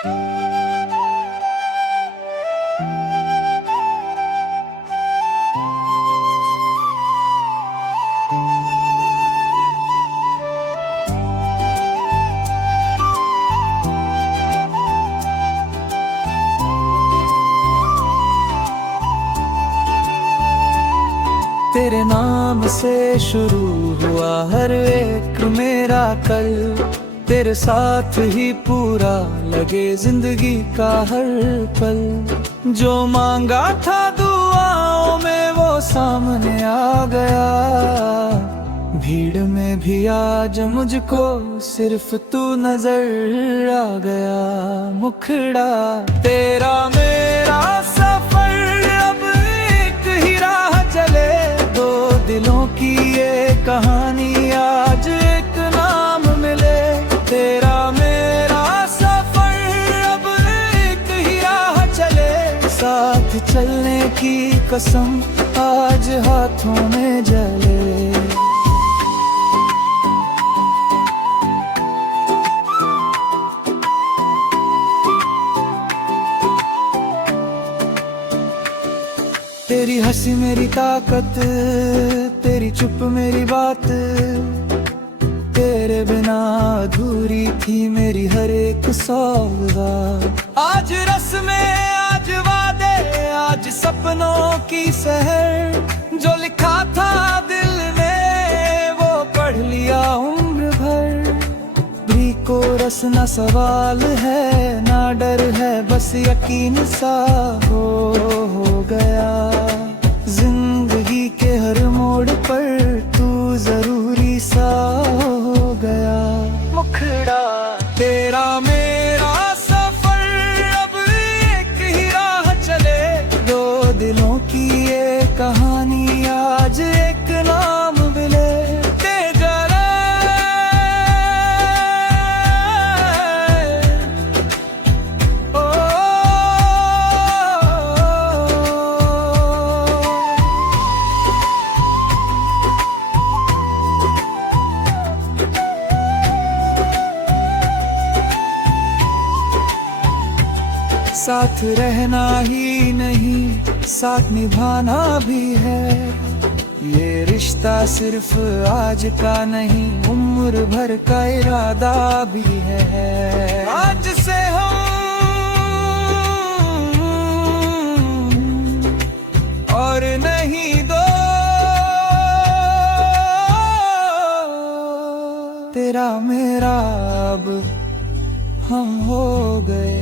तेरे नाम से शुरू हुआ हर एक मेरा कल, तेरे साथ ही पूरा लगे जिंदगी का हर पल। जो मांगा था दुआओं में वो सामने आ गया, भीड़ में भी आज मुझको सिर्फ तू नजर आ गया। मुखड़ा तेरा मेरा सफर अब एक ही राह चले, दो दिलों की ये कहानी आज एक नाम मिले। तेरा मेरा सफर अब एक ही राह चले, साथ चलने की कसम आज हाथों में जले। तेरी हंसी मेरी ताकत, तेरी चुप मेरी बात, तेरे बिना अधूरी थी मेरी हर एक सौगात। आज रस्में आज वादे आज सपनों की सहर, जो लिखा था दिल में वो पढ़ लिया उम्र भर। भी को रस न सवाल है ना डर है, बस यकीन सा हो गया। जिंदगी के हर मोड़ पर तू जरूरी सा हो गया। मुखड़ा तेरा मेरा सफर अब एक ही राह चले, दो दिलों की ये कहानी आज एक नाम मिले। साथ रहना ही नहीं साथ निभाना भी है, ये रिश्ता सिर्फ आज का नहीं उम्र भर का इरादा भी है। आज से हम और नहीं दो, तेरा मेरा अब हम हो गए।